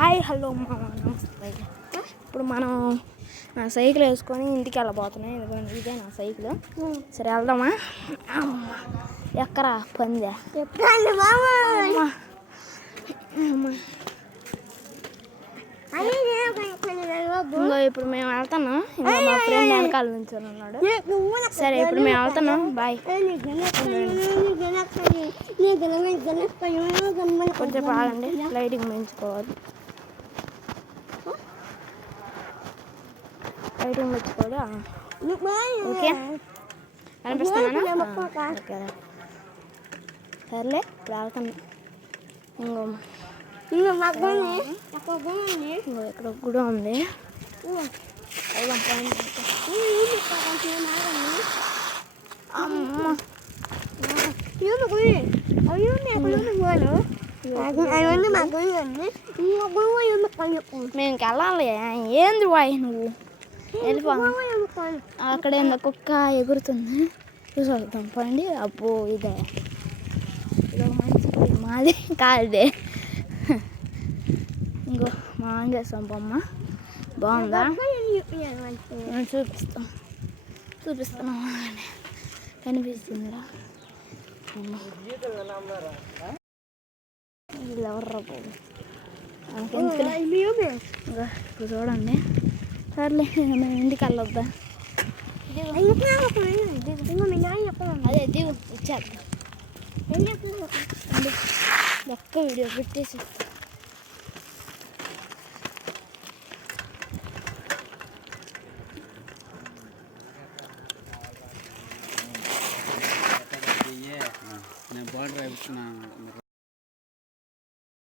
Hi hello నమస్తే. ఇప్పుడు మనం నా సైకిల్ వేసుకొని ఇంటికి వెళ్ళబోతున్నాం. ఎందుకంటే ఇదే నా సైకిల్. సరే వెళ్దామా? ఎక్కరా పందా? ఇంకో ఇప్పుడు మేము వెళ్తున్నాం. ఇంకా మా ఫ్రెండ్ వెనకాల నుంచి ఉన్నాడు. సరే ఇప్పుడు మేము వెళ్తున్నాం. బాయ్. కొంచెం ఆగండి, లైటింగ్ పెంచుకోవాలి. లైటింగ్ పెంచుకోవాలి. ఓకే కనిపిస్తున్నాను. సర్లే ఇప్పుడు వెళ్తాను. ఇంకో ఇక్కడ గుడి ఉంది. మేము వెళ్ళాలి. ఏంది వాయి నువ్వు వెళ్ళిపో. అక్కడ ఏందో కుక్క ఎగురుతుంది, చూసొద్దాం పండి. అబ్బో ఇదే మంచి మాది కాదే. ఇంకో మా ఆంజనేయ బొమ్మ బాగుందా? చూపిస్తున్నాం కనిపిస్తుందిరా. వీళ్ళు ఎవర్రా బాబు? ఇప్పుడు చూడండి. సర్లే మేము ఇంటికి వెళ్ళొద్దా? అదే దిగు ఇచ్చేద్దాం. ఎక్క వీడియో పెట్టేసి